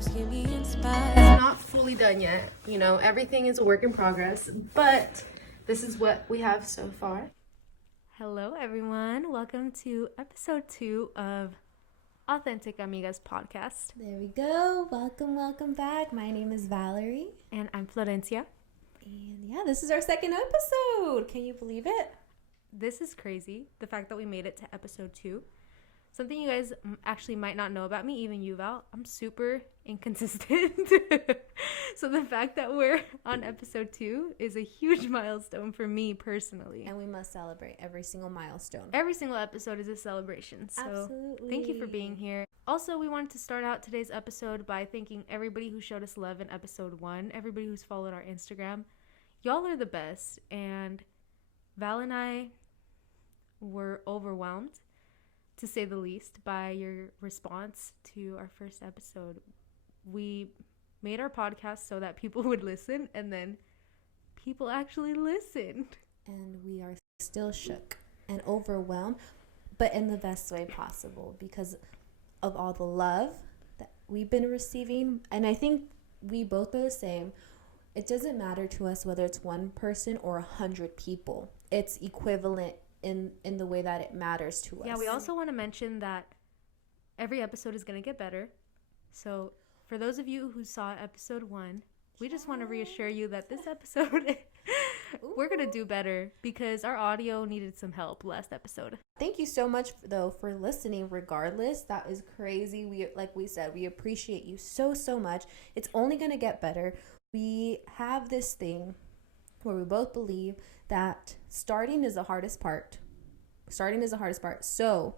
lives can be inspired. It's not fully done yet, you know, everything is a work in progress, but this is what we have so far. Hello everyone, welcome to episode 2 of Authentic Amigas podcast. There we go. Welcome back. My name is Valerie. And I'm Florencia. And yeah, this is our second episode. Can you believe it? This is crazy, the fact that we made it to episode 2. Something you guys actually might not know about me, even you, Val, I'm super inconsistent. So the fact that we're on episode 2 is a huge milestone for me personally. And we must celebrate every single milestone. Every single episode is a celebration. So absolutely. Thank you for being here. Also, we wanted to start out today's episode by thanking everybody who showed us love in episode 1, everybody who's followed our Instagram. Y'all are the best. And Val and I were overwhelmed, to say the least, by your response to our first episode. We made our podcast so that people would listen, and then people actually listened. And we are still shook and overwhelmed, but in the best way possible because of all the love that we've been receiving. And I think we both are the same. It doesn't matter to us whether it's one person or 100 people. It's equivalent in the way that it matters to us. Yeah, we also want to mention that every episode is going to get better. So for those of you who saw episode 1, we just want to reassure you that this episode, we're going to do better because our audio needed some help last episode. Thank you so much, though, for listening regardless. That is crazy. Like we said, we appreciate you so much. It's only going to get better. We have this thing where we both believe that starting is the hardest part. So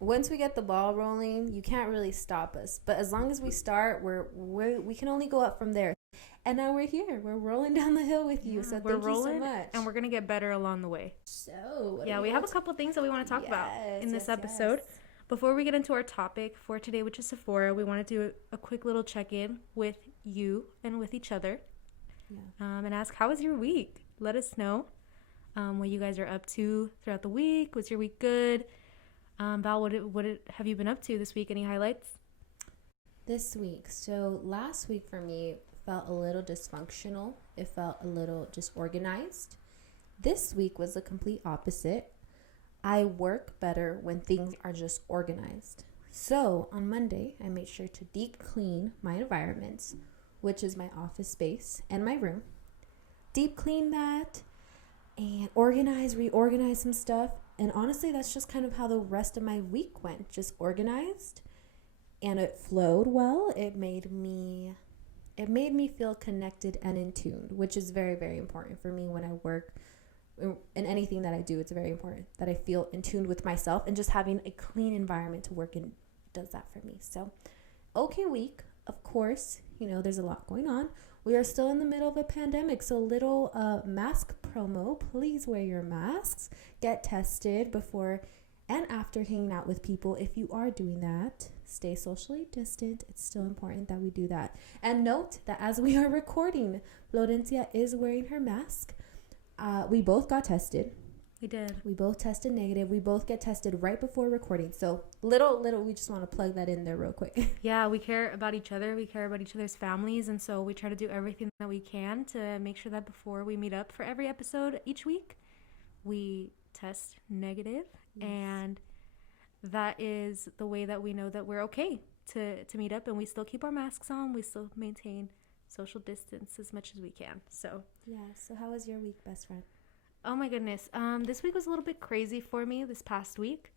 once we get the ball rolling, you can't really stop us. But as long as we start, we can only go up from there. And now we're here. We're rolling down the hill with you. So thank you so much. And we're going to get better along the way. So yeah, we have a couple things that we want to talk about in this episode. Yes. Before we get into our topic for today, which is Sephora, we want to do a quick little check-in with you and with each other. Yeah. And ask, how was your week? Let us know what you guys are up to throughout the week. Was your week good? Val, what have you been up to this week? Any highlights? This week. So last week for me felt a little dysfunctional. It felt a little disorganized. This week was the complete opposite. I work better when things are just organized. So on Monday, I made sure to deep clean my environments, which is my office space and my room. Deep clean that and reorganize some stuff. And honestly, that's just kind of how the rest of my week went. Just organized, and it flowed well. It made me feel connected and in tune, which is very, very important for me when I work. In anything that I do, it's very important that I feel in tune with myself, and just having a clean environment to work in does that for me. So, okay week. Of course, you know, there's a lot going on. We are still in the middle of a pandemic, so little mask promo. Please wear your masks. Get tested before and after hanging out with people. If you are doing that, stay socially distant. It's still important that we do that. And note that as we are recording, Florencia is wearing her mask. We both got tested. We did. We both tested negative. We both get tested right before recording. So little, we just want to plug that in there real quick. Yeah, we care about each other. We care about each other's families. And so we try to do everything that we can to make sure that before we meet up for every episode each week, we test negative. Yes. And that is the way that we know that we're okay to meet up. And we still keep our masks on. We still maintain social distance as much as we can. So yeah. So how was your week, best friend? Oh my goodness. This week was a little bit crazy for me this past week.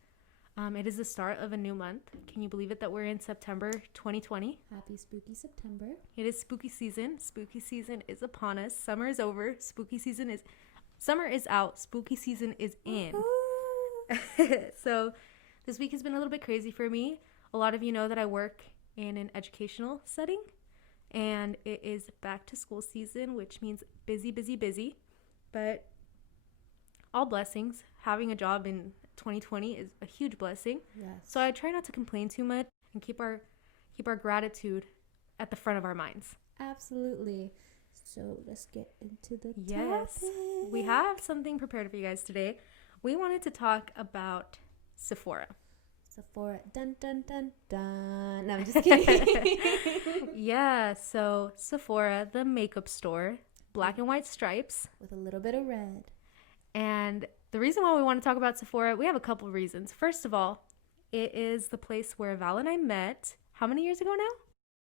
It is the start of a new month. Can you believe it that we're in September 2020? Happy spooky September. It is spooky season. Spooky season is upon us. Summer is over. Summer is out. Spooky season is in. So this week has been a little bit crazy for me. A lot of you know that I work in an educational setting, and it is back to school season, which means busy. But all blessings. Having a job in 2020 is a huge blessing. Yes. So I try not to complain too much and keep our gratitude at the front of our minds. Absolutely. So let's get into the Yes. topic. We have something prepared for you guys today. We wanted to talk about Sephora. Sephora, dun dun dun dun. No, I'm just kidding. Yeah, so Sephora, the makeup store, black and white stripes. With a little bit of red. And the reason why we want to talk about Sephora, we have a couple of reasons. First of all, it is the place where Val and I met. How many years ago now?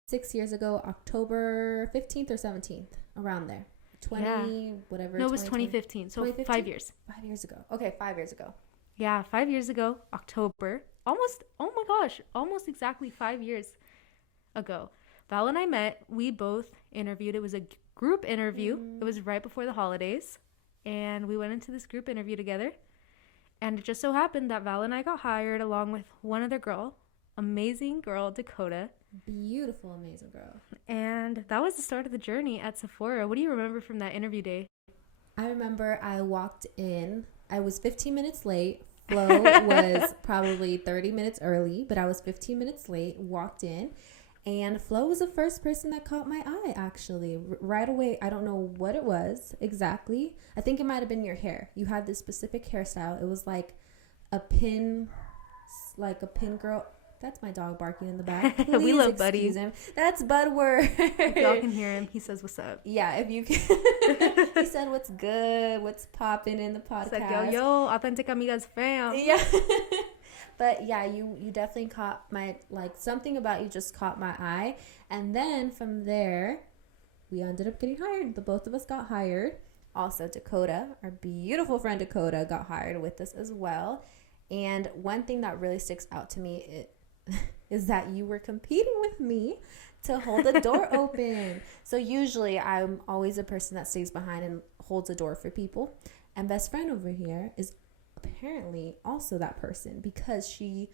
6 years ago, October 15th or 17th, around there. 20, whatever. No, it was 2015, so 2015? 5 years. 5 years ago. Okay, 5 years ago. Yeah, 5 years ago, October. Almost, oh my gosh, almost exactly 5 years ago. Val and I met. We both interviewed. It was a group interview. It was right before the holidays. And we went into this group interview together. And it just so happened that Val and I got hired along with one other girl, amazing girl, Dakota. Beautiful, amazing girl. And that was the start of the journey at Sephora. What do you remember from that interview day? I remember I walked in. I was 15 minutes late. Flo was probably 30 minutes early, but I was 15 minutes late, walked in. And Flo was the first person that caught my eye, actually. Right away, I don't know what it was exactly. I think it might have been your hair. You had this specific hairstyle. It was like a pin girl. That's my dog barking in the back. Please We love excuse Buddy. him. That's Budward. If y'all can hear him, he says, "What's up?" Yeah, if you can. He said, "What's good? What's popping in the podcast?" It's like, yo, Authentic Amigas fam. Yeah. But yeah, you definitely caught my, like, something about you just caught my eye. And then from there, we ended up getting hired. The both of us got hired. Also, Dakota, our beautiful friend Dakota, got hired with us as well. And one thing that really sticks out to me is that you were competing with me to hold the door open. So usually I'm always a person that stays behind and holds a door for people. And best friend over here is apparently also that person, because she,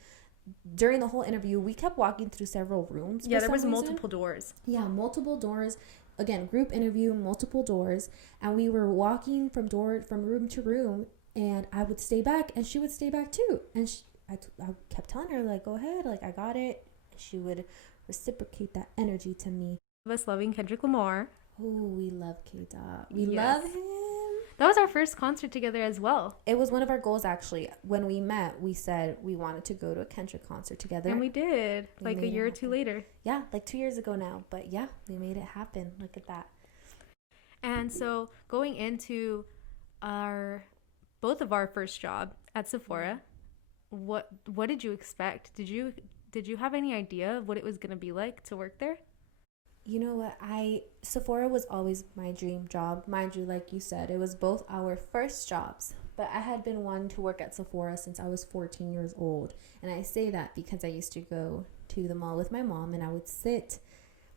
during the whole interview, we kept walking through several rooms. Yeah, there was multiple doors. Yeah, multiple doors. Again, group interview, multiple doors, and we were walking from room to room, and I would stay back and she would stay back too. And I kept telling her, like, go ahead, like, I got it. She would reciprocate that energy to me. Of us loving Kendrick Lamar. Oh, we love K-Dot. We Yes. love him. That was our first concert together as well. It was one of our goals, actually. When we met, we said we wanted to go to a Kendrick concert together. And we did, like a year or two later. Yeah, like 2 years ago now. But yeah, we made it happen. Look at that. And so going into both of our first job at Sephora, what did you expect? Did you have any idea of what it was going to be like to work there? You know what? Sephora was always my dream job. Mind you, like you said, it was both our first jobs. But I had been wanting to work at Sephora since I was 14 years old. And I say that because I used to go to the mall with my mom, and I would sit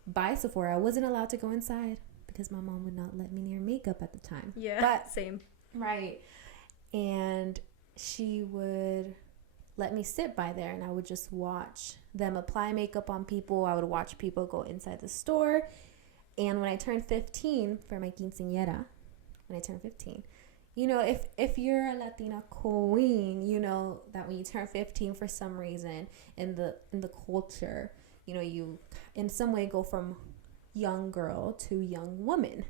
by Sephora. I wasn't allowed to go inside because my mom would not let me near makeup at the time. Yeah, but same. Right. And she would let me sit by there, and I would just watch them apply makeup on people. I would watch people go inside the store. And when I turned 15 for my quinceañera, when I turned 15, you know, if you're a Latina queen, you know that when you turn 15 for some reason in the culture, you know, you in some way go from young girl to young woman.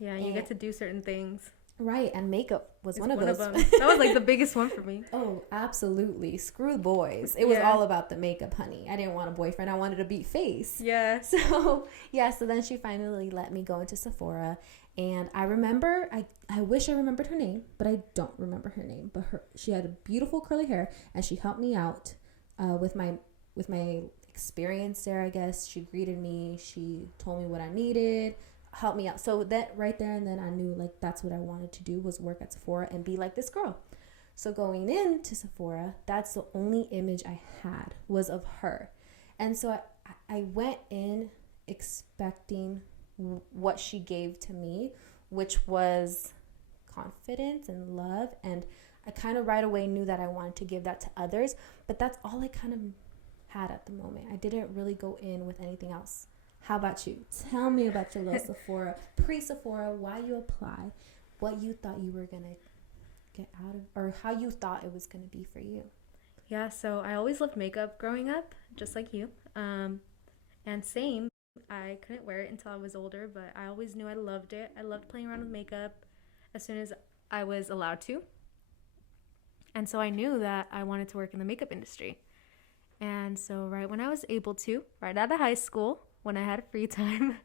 Yeah, you get to do certain things. Right, and makeup was one of those. That was like the biggest one for me. Oh, absolutely. Screw boys. It was all about the makeup, honey. I didn't want a boyfriend. I wanted a beat face. Yeah. So then she finally let me go into Sephora. And I remember, I wish I remembered her name, but I don't remember her name. But she had a beautiful curly hair, and she helped me out with my experience there, I guess. She greeted me. She told me what I needed. Help me out. So that right there and then I knew, like, that's what I wanted to do, was work at Sephora and be like this girl. So going into Sephora, that's the only image I had was of her. And so I went in expecting what she gave to me, which was confidence and love. And I kind of right away knew that I wanted to give that to others, but that's all I kind of had at the moment. I didn't really go in with anything else. How about you? Tell me about your little Sephora, pre-Sephora, why you apply, what you thought you were going to get out of, or how you thought it was going to be for you. Yeah, so I always loved makeup growing up, just like you. And same, I couldn't wear it until I was older, but I always knew I loved it. I loved playing around with makeup as soon as I was allowed to. And so I knew that I wanted to work in the makeup industry. And so right when I was able to, right out of high school, when I had free time,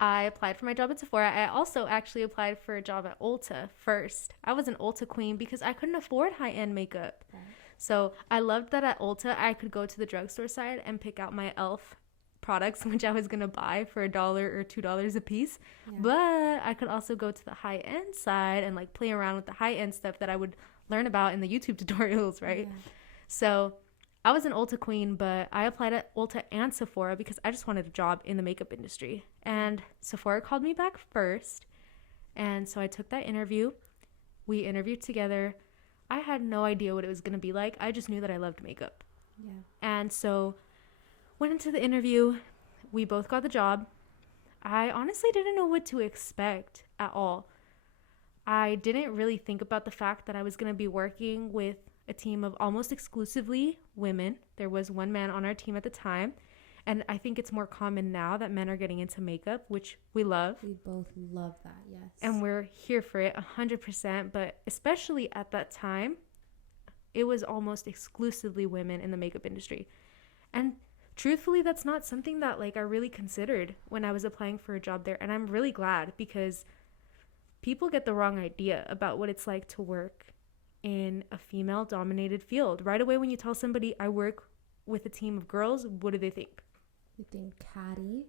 I applied for my job at Sephora. I also actually applied for a job at Ulta first. I was an Ulta queen because I couldn't afford high-end makeup. Right. So I loved that at Ulta I could go to the drugstore side and pick out my e.l.f. products, which I was gonna buy for $1 or $2 a piece. Yeah. But I could also go to the high-end side and like play around with the high-end stuff that I would learn about in the YouTube tutorials, right? Yeah. So I was an Ulta queen, but I applied at Ulta and Sephora because I just wanted a job in the makeup industry. And Sephora called me back first. And so I took that interview. We interviewed together. I had no idea what it was going to be like. I just knew that I loved makeup. Yeah. And so went into the interview. We both got the job. I honestly didn't know what to expect at all. I didn't really think about the fact that I was going to be working with a team of almost exclusively women. There was one man on our team at the time. And I think it's more common now that men are getting into makeup, which we love. We both love that, yes. And we're here for it 100%. But especially at that time, it was almost exclusively women in the makeup industry. And truthfully, that's not something that like I really considered when I was applying for a job there. And I'm really glad because people get the wrong idea about what it's like to work in a female-dominated field. Right away when you tell somebody I work with a team of girls, what do they think? They think catty,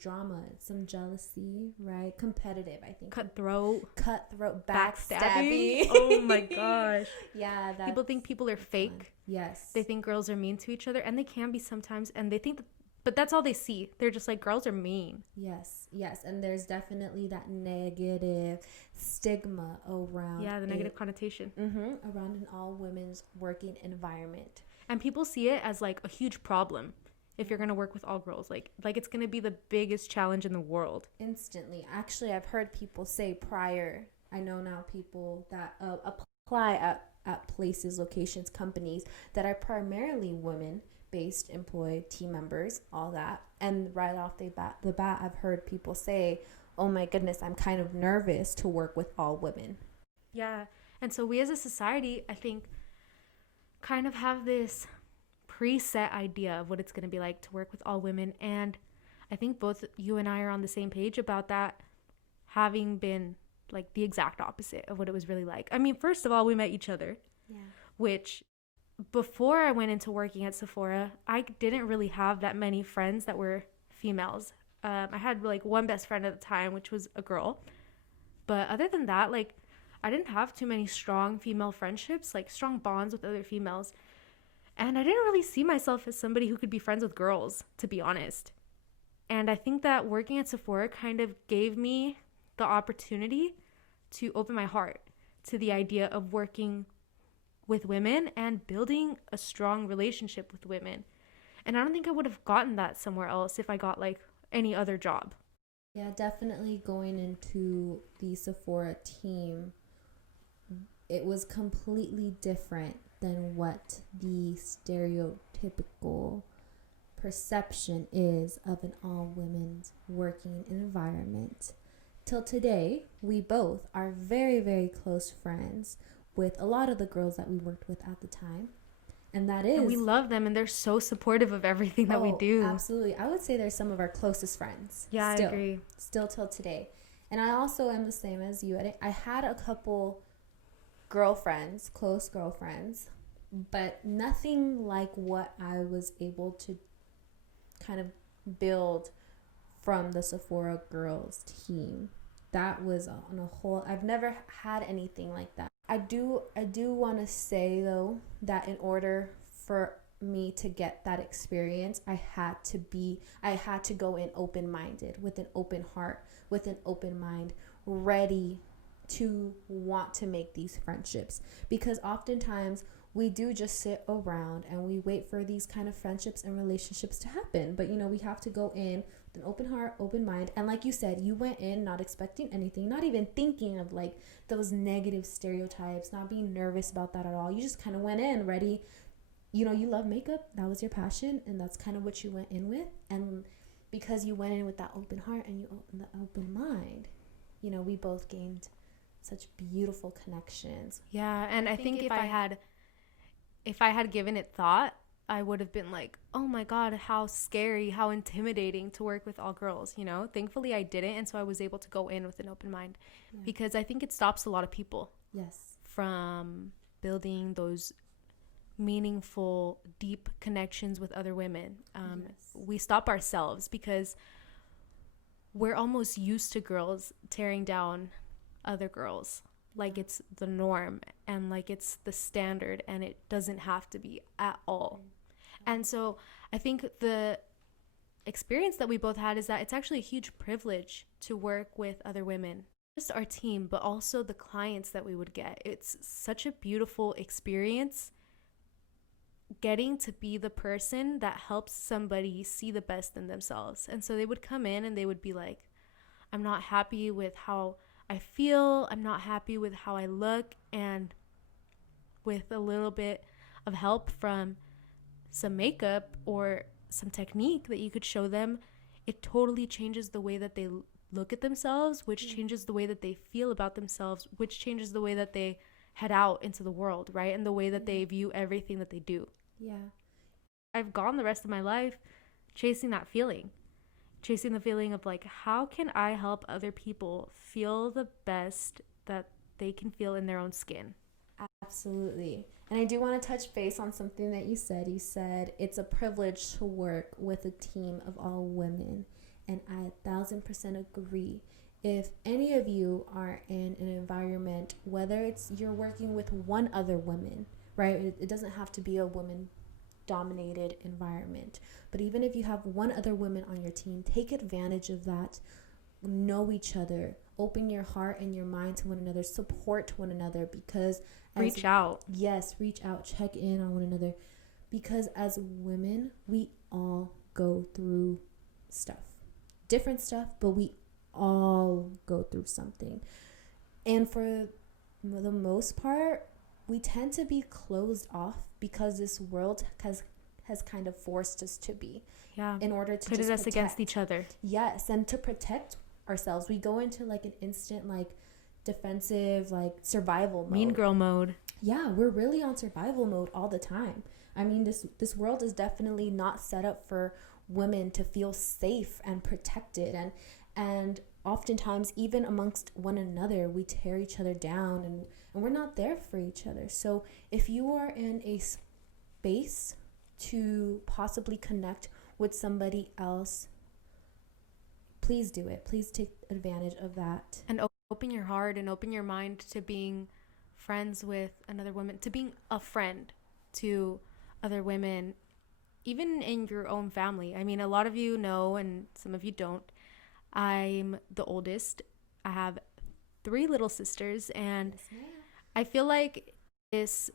drama, some jealousy, right? Competitive, I think. Cutthroat, backstabbing. Oh my gosh. Yeah, people think people are fake. Fun. Yes. They think girls are mean to each other, and they can be sometimes, and they think but that's all they see. They're just like, girls are mean. Yes, and there's definitely that negative stigma around. Yeah, the negative connotation. Around an all women's working environment. And people see it as like a huge problem if you're going to work with all girls. Like it's going to be the biggest challenge in the world. Instantly. Actually, I've heard people say prior, I know now people that apply at places, locations, companies that are primarily women-based, employed team members, all that. And right off the bat, I've heard people say, oh my goodness, I'm kind of nervous to work with all women. Yeah. And so we as a society, I think, kind of have this preset idea of what it's going to be like to work with all women. And I think both you and I are on the same page about that having been like the exact opposite of what it was really like. I mean, first of all, we met each other, which before I went into working at Sephora, I didn't really have that many friends that were females. I had like one best friend at the time, which was a girl. But other than that, like I didn't have too many strong female friendships, like strong bonds with other females. And I didn't really see myself as somebody who could be friends with girls, to be honest. And I think that working at Sephora kind of gave me the opportunity to open my heart to the idea of working with women and building a strong relationship with women. And I don't think I would have gotten that somewhere else if I got like any other job. Yeah, definitely going into the Sephora team, it was completely different than what the stereotypical perception is of an all-women's working environment. Till today, we both are very, very close friends with a lot of the girls that we worked with at the time. And that is... And we love them, and they're so supportive of everything that we do. Absolutely. I would say they're some of our closest friends. Yeah, I agree. Still till today. And I also am the same as you. I had a couple girlfriends, close girlfriends, but nothing like what I was able to kind of build from the Sephora girls team. That was on a whole, I've never had anything like that. I do want to say though that in order for me to get that experience, I had to go in open-minded, with an open heart, with an open mind, ready to want to make these friendships, because oftentimes we do just sit around and we wait for these kind of friendships and relationships to happen. But we have to go in with an open heart, open mind. And like you said, you went in not expecting anything, not even thinking of like those negative stereotypes, not being nervous about that at all. You just kind of went in ready. You love makeup, that was your passion, and that's kind of what you went in with. And because you went in with that open heart and you opened the open mind, we both gained such beautiful connections. Yeah, and I think if if I had given it thought, I would have been like, oh my God, how scary, how intimidating to work with all girls, you know? Thankfully, I didn't. And so I was able to go in with an open mind because I think it stops a lot of people from building those meaningful, deep connections with other women. We stop ourselves because we're almost used to girls tearing down other girls. Like it's the norm and like it's the standard, and it doesn't have to be at all. And so I think the experience that we both had is that it's actually a huge privilege to work with other women. Just our team, but also the clients that we would get. It's such a beautiful experience getting to be the person that helps somebody see the best in themselves. And so they would come in and they would be like, I'm not happy with how I feel, I'm not happy with how I look, and with a little bit of help from some makeup or some technique that you could show them, it totally changes the way that they look at themselves, which changes the way that they feel about themselves, which changes the way that they head out into the world, right? And the way that they view everything that they do. Yeah. I've gone the rest of my life chasing that feeling. Chasing the feeling of like, how can I help other people feel the best that they can feel in their own skin? Absolutely. And I do want to touch base on something that you said. You said it's a privilege to work with a team of all women. And I 1000% agree. If any of you are in an environment, whether it's you're working with one other woman, right? It doesn't have to be a woman-dominated environment. But even if you have one other woman on your team, take advantage of that. Know each other. Open your heart and your mind to one another. Support one another, because reach out. Yes, reach out. Check in on one another. Because as women, we all go through stuff. Different stuff, but we all go through something. And for the most part, we tend to be closed off because this world has kind of forced us to be. Yeah. In order to pitted us against each other. Yes, and to protect ourselves, we go into like an instant like defensive, like survival mode. Mean girl mode. Yeah, we're really on survival mode all the time. I mean, this world is definitely not set up for women to feel safe and protected, and oftentimes even amongst one another we tear each other down, and we're not there for each other. So if you are in a space to possibly connect with somebody else, please do it. Please take advantage of that. And open your heart and open your mind to being friends with another woman, to being a friend to other women, even in your own family. I mean, a lot of you know, and some of you don't. I'm the oldest. I have 3 little sisters, and I feel like this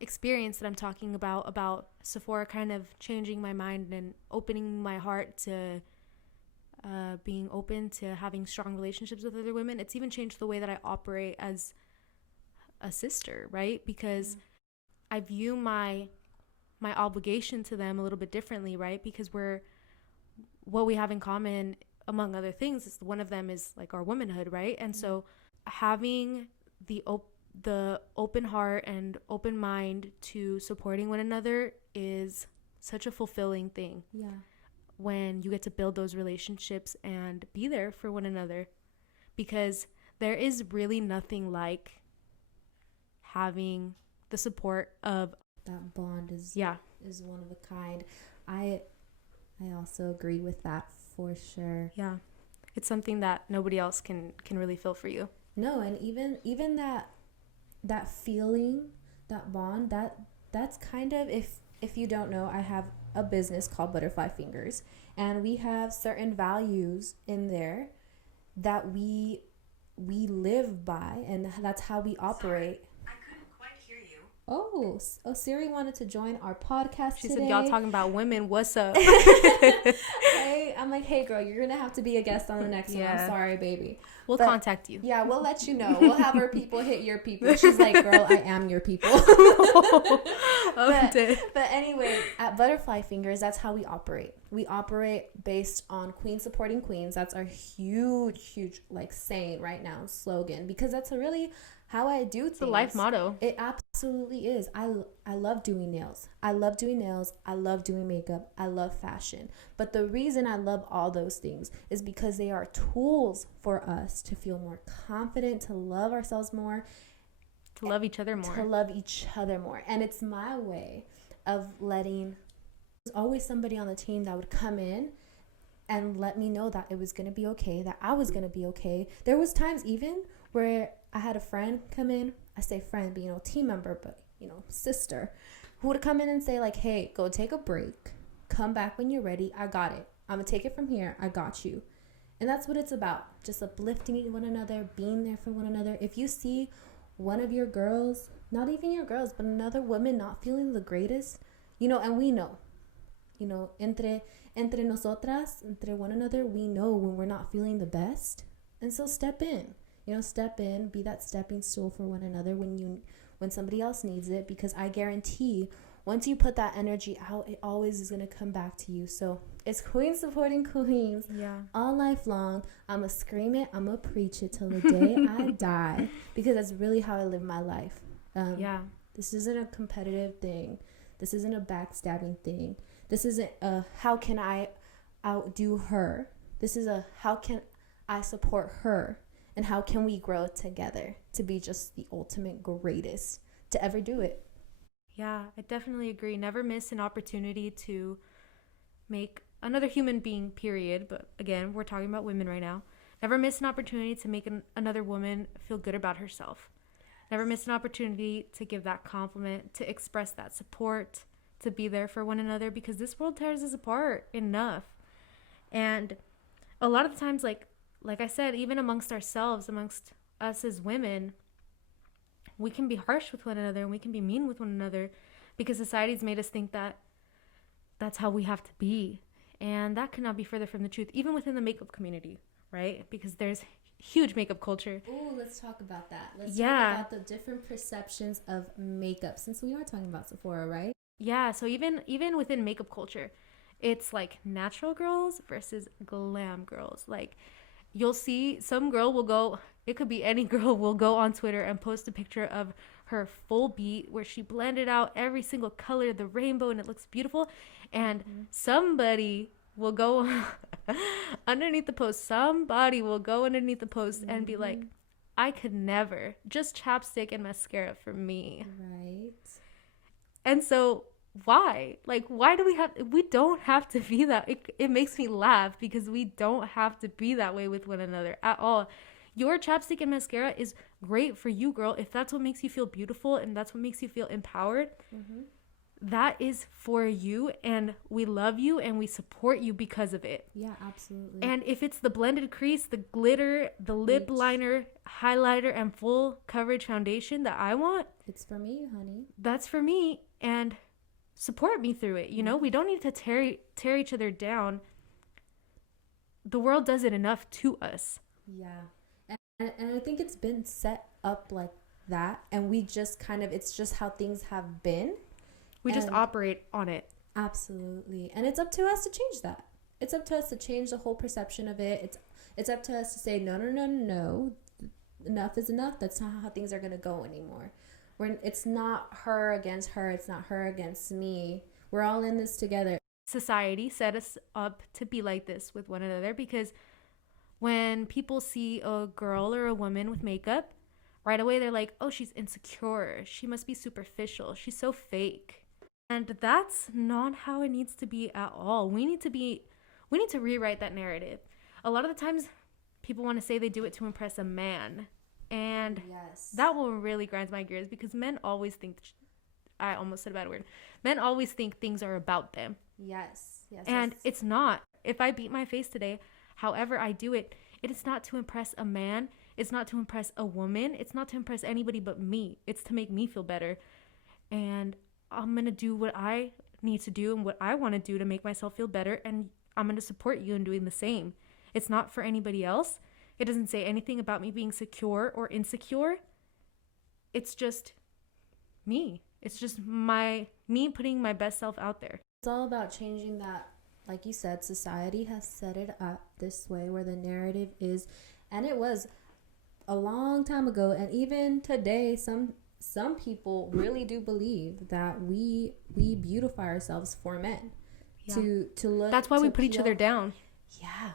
experience that I'm talking about SEPHORA kind of changing my mind and opening my heart to being open to having strong relationships with other women. It's even changed the way that I operate as a sister, right? Because I view my obligation to them a little bit differently, right? Because what we have in common, among other things, is one of them is like our womanhood, right? And so having the open heart and open mind to supporting one another is such a fulfilling thing. Yeah. When you get to build those relationships and be there for one another, because there is really nothing like having the support of that bond is one of a kind. I also agree with that for sure. Yeah, it's something that nobody else can really feel for you. No, and even that feeling, that bond, that's kind of, if you don't know, I have a business called Butterfly Fingers, and we have certain values in there that we live by, and that's how we operate. Sorry, I couldn't quite hear you. Oh, Siri wanted to join our podcast she today. Said, y'all talking about women, what's up? Hey, I'm like, hey girl, you're gonna have to be a guest on the next one. I'm sorry, baby. We'll contact you. Yeah, we'll let you know. We'll have our people hit your people. She's like, girl, I am your people. But anyway, at Butterfly Fingers, that's how we operate. We operate based on queens supporting queens. That's our huge like saying right now, slogan, because that's really how I do things. It's a life motto. It absolutely is. I love doing nails. I love doing nails. I love doing makeup. I love fashion. But the reason I love all those things is because they are tools for us to feel more confident, to love ourselves more, to love each other more. To love each other more. And it's my way of letting, there's always somebody on the team that would come in and let me know that it was going to be okay, that I was going to be okay. There was times even where I had a friend come in. I say friend, but, you know, team member, but, you know, sister, who would come in and say like, hey, go take a break. Come back when you're ready. I got it. I'm going to take it from here. I got you. And that's what it's about. Just uplifting one another, being there for one another. If you see one of your girls, not even your girls, but another woman not feeling the greatest, you know, and we know, you know, entre nosotras, entre one another, we know when we're not feeling the best. And so step in. You know, step in, be that stepping stool for one another when somebody else needs it, because I guarantee once you put that energy out, it always is going to come back to you. So it's queens supporting queens all life long. I'm going to scream it. I'm going to preach it till the day I die, because that's really how I live my life. This isn't a competitive thing. This isn't a backstabbing thing. This isn't a how can I outdo her. This is a how can I support her. And how can we grow together to be just the ultimate greatest to ever do it? Yeah, I definitely agree. Never miss an opportunity to make another human being, period. But again, we're talking about women right now. Never miss an opportunity to make another woman feel good about herself. Never miss an opportunity to give that compliment, to express that support, to be there for one another, because this world tears us apart enough. And a lot of the times, like I said, even amongst ourselves, amongst us as women, we can be harsh with one another and we can be mean with one another because society's made us think that that's how we have to be. And that could not be further from the truth, even within the makeup community, right? Because there's huge makeup culture. Ooh, let's talk about that. Let's talk about the different perceptions of makeup, since we are talking about Sephora, right? Yeah, so even within makeup culture, it's like natural girls versus glam girls. Like, you'll see some girl will go, it could be any girl, will go on Twitter and post a picture of her full beat where she blended out every single color of the rainbow and it looks beautiful. And somebody will go underneath the post. Somebody will go underneath the post and be like, I could never. Just chapstick and mascara for me. Right. And so why? Like, why do we don't have to be that. It makes me laugh because we don't have to be that way with one another at all. Your chapstick and mascara is great for you, girl. If that's what makes you feel beautiful and that's what makes you feel empowered, that is for you, and we love you and we support you because of it. Yeah, absolutely. And if it's the blended crease, the glitter, the lip liner, highlighter, and full coverage foundation that I want, it's for me, honey. That's for me. And support me through it. You know, we don't need to tear each other down. The world does it enough to us. Yeah. And I think it's been set up like that, and we just kind of, it's just how things have been. We just operate on it. Absolutely. And it's up to us to change that. It's up to us to change the whole perception of it. It's up to us to say, no. Enough is enough. That's not how things are going to go anymore. It's not her against her. It's not her against me. We're all in this together. Society set us up to be like this with one another, because when people see a girl or a woman with makeup, right away they're like, oh, she's insecure. She must be superficial. She's so fake. And that's not how it needs to be at all. We need to rewrite that narrative. A lot of the times people want to say they do it to impress a man. And that one really grinds my gears, because men always think, I almost said a bad word. Men always think things are about them. Yes. And it's not. If I beat my face today, however I do it, it is not to impress a man. It's not to impress a woman. It's not to impress anybody but me. It's to make me feel better. And I'm going to do what I need to do and what I want to do to make myself feel better. And I'm going to support you in doing the same. It's not for anybody else. It doesn't say anything about me being secure or insecure. It's just me. It's just me putting my best self out there. It's all about changing that. Like you said, society has set it up this way where the narrative is, and it was a long time ago, and even today, some some people really do believe that we beautify ourselves for men. Yeah. To look. That's why we put each other down. Yeah.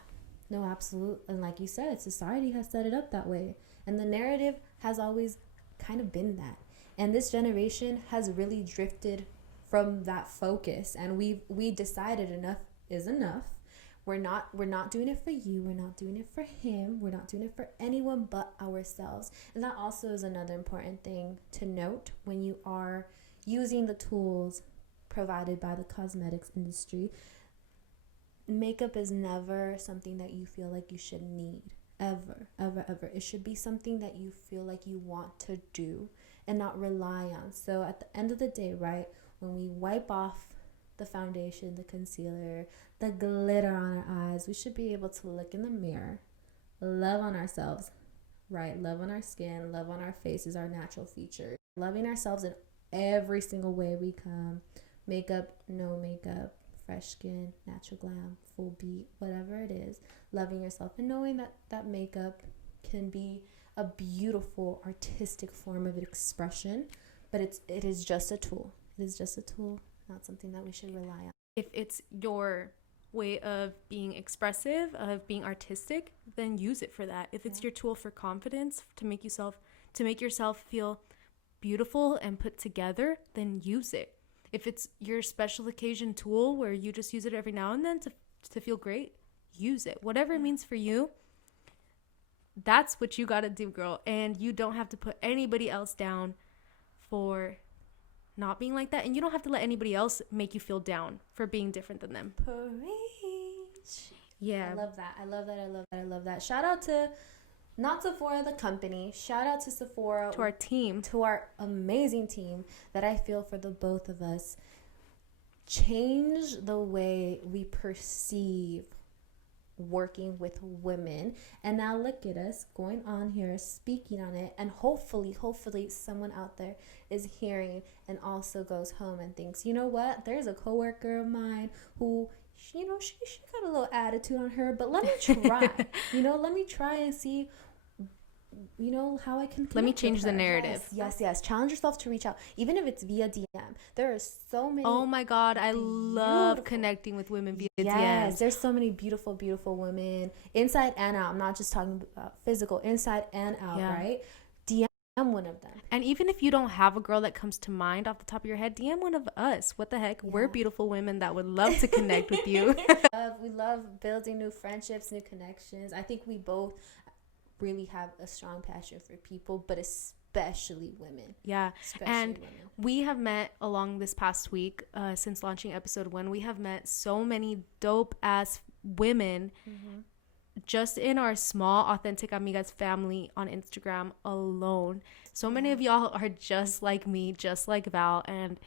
No, absolutely. And like you said, society has set it up that way. And the narrative has always kind of been that. And this generation has really drifted from that focus. And we decided enough is enough. We're not doing it for you. We're not doing it for him. We're not doing it for anyone but ourselves. And that also is another important thing to note when you are using the tools provided by the cosmetics industry. Makeup is never something that you feel like you should need. Ever. It should be something that you feel like you want to do and not rely on. So at the end of the day, right, when we wipe off the foundation, the concealer, the glitter on our eyes, we should be able to look in the mirror, love on ourselves, right? Love on our skin, love on our faces, our natural features. Loving ourselves in every single way we come. Makeup, no makeup, fresh skin, natural glam, full beat, whatever it is. Loving yourself and knowing that makeup can be a beautiful artistic form of expression, but it is just a tool. It is just a tool, not something that we should rely on. If it's your way of being expressive, of being artistic, then use it for that. If it's your tool for confidence, to make yourself feel beautiful and put together, then use it. If it's your special occasion tool where you just use it every now and then to feel great, use it. Whatever it means for you, that's what you got to do, girl. And you don't have to put anybody else down for not being like that. And you don't have to let anybody else make you feel down for being different than them. Preach. Yeah. I love that. Shout out to, not Sephora the company, shout out to Sephora. To our team. To our amazing team that I feel for the both of us change the way we perceive working with women. And now look at us going on here speaking on it, and hopefully someone out there is hearing and also goes home and thinks, you know what, there's a coworker of mine who, you know, she got a little attitude on her, but let me try. Let me try and see, you know, how I can let me change the narrative. Yes. Challenge yourself to reach out, even if it's via DM. There are so many. Oh my God, I love connecting with women via DMs. Yes, there's so many beautiful women inside and out. I'm not just talking about physical, inside and out, right? DM one of them. And even if you don't have a girl that comes to mind off the top of your head, DM one of us. What the heck? We're beautiful women that would love to connect with you. We love building new friendships, new connections. I think we both really have a strong passion for people, but especially women. Yeah. We have met along this past week, since launching episode 1, we have met so many dope ass women just in our small Authentic Amigas family on Instagram alone. So many of y'all are just like me, just like Val, and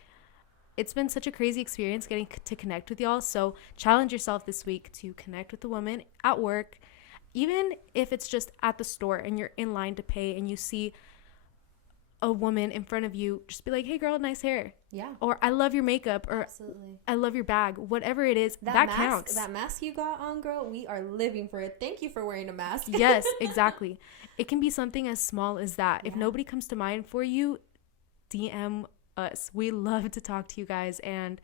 it's been such a crazy experience getting to connect with y'all. So challenge yourself this week to connect with a woman at work, even if it's just at the store and you're in line to pay and you see a woman in front of you. Just be like, hey girl, nice hair. Yeah. Or I love your makeup. Or absolutely, I love your bag. Whatever it is, that mask, counts. That mask you got on, girl, we are living for it. Thank you for wearing a mask. Yes, exactly. It can be something as small as that. If nobody comes to mind for you, DM us. We love to talk to you guys, and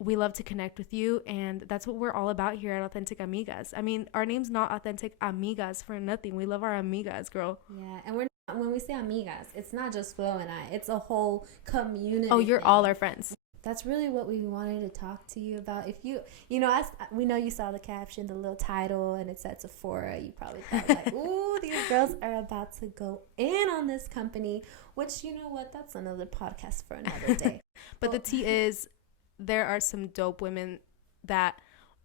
we love to connect with you, and that's what we're all about here at Authentic Amigas. I mean, our name's not Authentic Amigas for nothing. We love our amigas, girl. Yeah, and when we say amigas, it's not just Flo and I. It's a whole community. Oh, you're all our friends. That's really what we wanted to talk to you about. If you know, we know you saw the caption, the little title, and it said Sephora. You probably thought like, ooh, these girls are about to go in on this company, which, you know what, that's another podcast for another day. But the tea is, there are some dope women that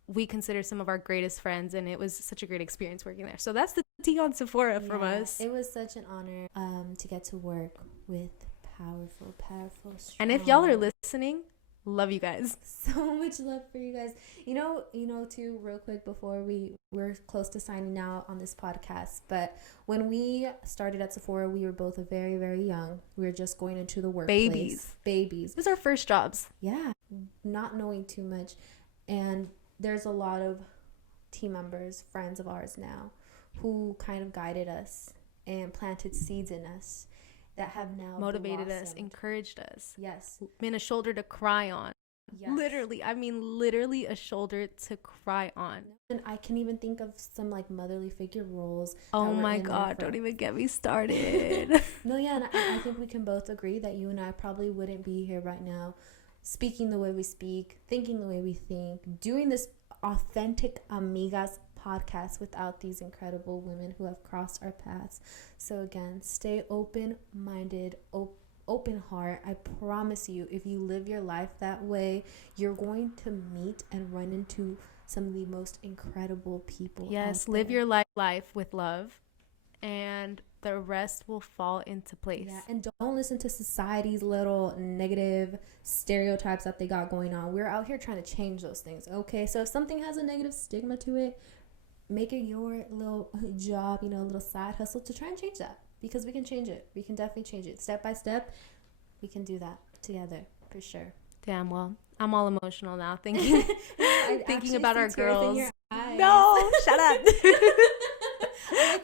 we consider some of our greatest friends, and it was such a great experience working there. So that's the tea on Sephora from us. It was such an honor to get to work with powerful, strong. And if y'all are listening, love you guys. So much love for you guys. You know, too, real quick before we're close to signing out on this podcast, but when we started at Sephora, we were both very, very young. We were just going into the workplace. Babies. It was our first jobs. Yeah. Not knowing too much. And there's a lot of team members, friends of ours now, who kind of guided us and planted seeds in us that have now motivated us, blossomed. encouraged us. Yes. Been a shoulder to cry on. Yes. Literally, I mean, literally a shoulder to cry on. And I can even think of some like motherly figure roles. Oh my God, don't even get me started. No, yeah, and I think we can both agree that you and I probably wouldn't be here right now, speaking the way we speak, thinking the way we think, doing this Authentic Amigas podcast without these incredible women who have crossed our paths. So again, stay open-minded, open heart. I promise you, if you live your life that way, you're going to meet and run into some of the most incredible people. Yes, out live there. your life with love, and the rest will fall into place. Yeah, and don't listen to society's little negative stereotypes that they got going on. We're out here trying to change those things, okay? So if something has a negative stigma to it, make it your little job, you know, a little side hustle to try and change that, because we can change it. We can definitely change it. Step by step, we can do that together, for sure. Damn, well, I'm all emotional now thinking thinking about our girls. No, shut up.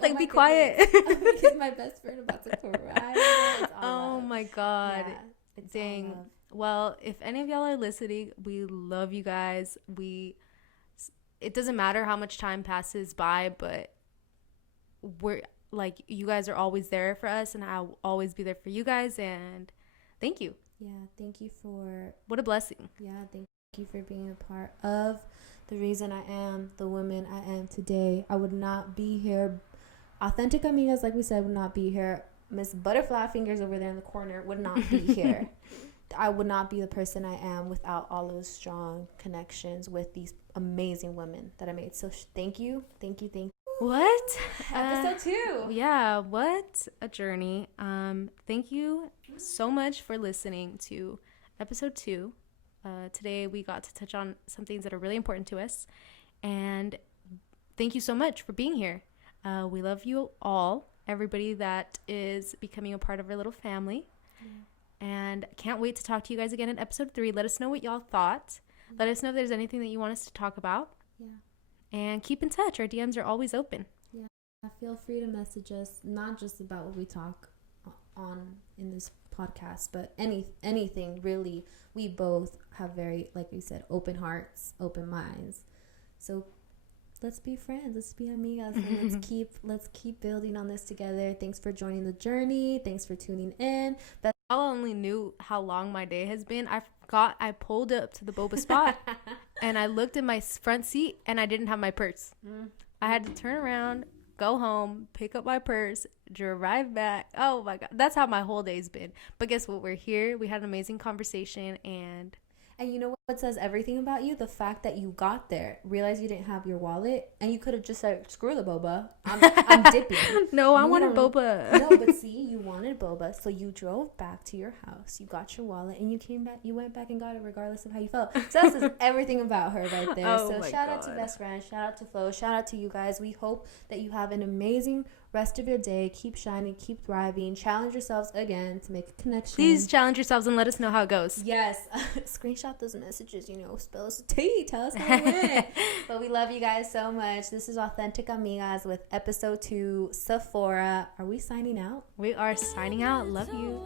Like, oh be goodness. quiet. Because my best friend about to cry. It's all Oh love. my God. Yeah, it's all Dang. love. Well, if any of y'all are listening, we love you guys. It doesn't matter how much time passes by, but we're like, you guys are always there for us, and I'll always be there for you guys. And thank you. Yeah, thank you for What a blessing. Yeah, thank you for being a part of the reason I am the woman I am today. I would not be here. Authentic Amigas, like we said, would not be here. Miss Butterfly Fingers over there in the corner would not be here. I would not be the person I am without all those strong connections with these amazing women that I made. So thank you. Thank you. Thank you. What? Episode 2. Yeah, what a journey. Thank you so much for listening to episode 2. Today we got to touch on some things that are really important to us, and thank you so much for being here. We love you all, everybody that is becoming a part of our little family. And can't wait to talk to you guys again in episode 3. Let us know what y'all thought. Let us know if there's anything that you want us to talk about. Yeah. And keep in touch. Our DMs are always open. Feel free to message us, not just about what we talk on in this podcast, but anything really. We both have very, like we said, open hearts, open minds. So let's be friends. Let's be amigas. And let's keep building on this together. Thanks for joining the journey. Thanks for tuning in. I only knew how long my day has been. I forgot I pulled up to the boba spot and I looked in my front seat and I didn't have my purse. I had to turn around, go home, pick up my purse, drive back. Oh my God. That's how my whole day's been. But guess what? We're here. We had an amazing conversation, and you know what says everything about you? The fact that you got there, realized you didn't have your wallet, and you could have just said, screw the boba. I'm dipping. No, I wanted boba. No, but see, you wanted boba, so you drove back to your house. You got your wallet, and you came back. You went back and got it regardless of how you felt. So that says everything about her right there. Oh so my shout out to God. best friend. Shout out to Flo. Shout out to you guys. We hope that you have an amazing rest of your day. Keep shining. Keep thriving. Challenge yourselves again to make a connection. Please challenge yourselves and let us know how it goes. Yes. Screenshot those messages, spell us a T. Tell us how it went. But we love you guys so much. This is Authentic Amigas with episode 2, SEPHORA. Are we signing out? We are signing out. Love you.